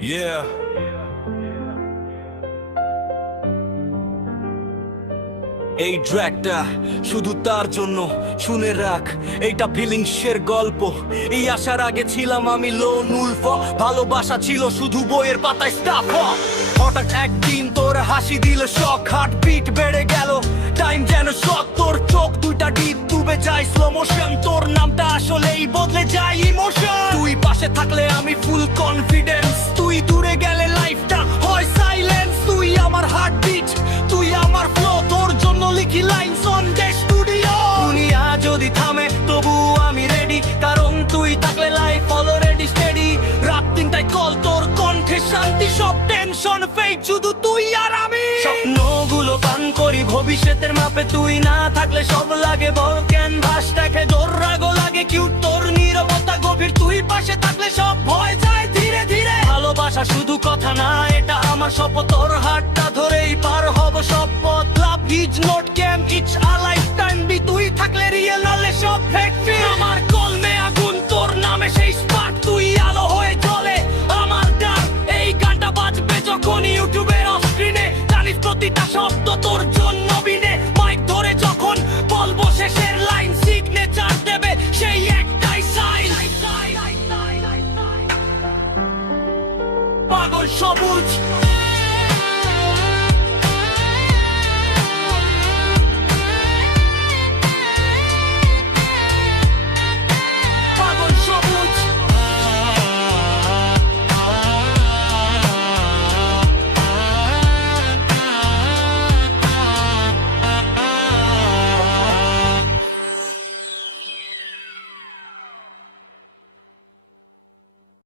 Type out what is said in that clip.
Yeah. এই ট্র্যাকটা শুধু তার জন্য। শুনে রাখ, এইটা ফিলিংসের গল্প। এই আসার আগে ছিলাম আমি লো নুলফ। ভালোবাসা ছিল শুধু বইয়ের পাতায় স্টাফ। হঠাৎ একদিন তোর হাসি দিল শখ। হার্ট বিট বেড়ে গেল, টাইম যেন শখ। তোর চোখ দুইটা ডিপ, ডুবে যায় স্লো মোশন তোর নামটা আসলেই বদলে যায় ইমোশন তুই পাশে থাকলে আমি ফুল কনফিডেন্স সব টেনশন ফেক শুধু তুই আর আমি। স্বপ্নগুলো পান করি, ভবিষ্যতের মাপে তুই না থাকলে সব লাগে বল ক্যানভাস দেখে জোর রাগো লাগে কিউট তোর নীরবতা গভীর, তুই পাশে থাকলে সব ভয় যায় ধীরে ধীরে। ভালোবাসা শুধু কথা না, এটা আমার শপথ, তোর হাতটা Dragon Szabolcs!